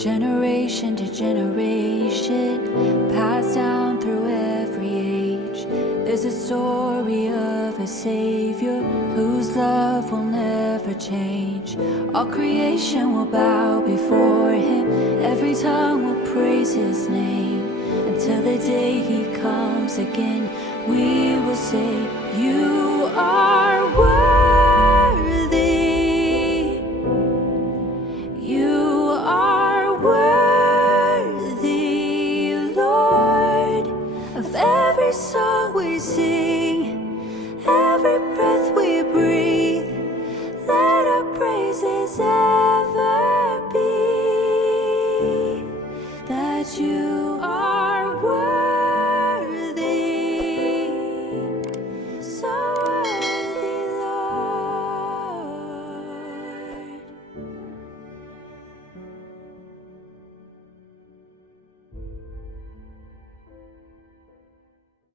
Generation to generation, passed down through every age. There's a story of a Savior whose love will never change. All creation will bow before Him, every tongue will praise His name. Until the day He comes again, we will say, You are worthy.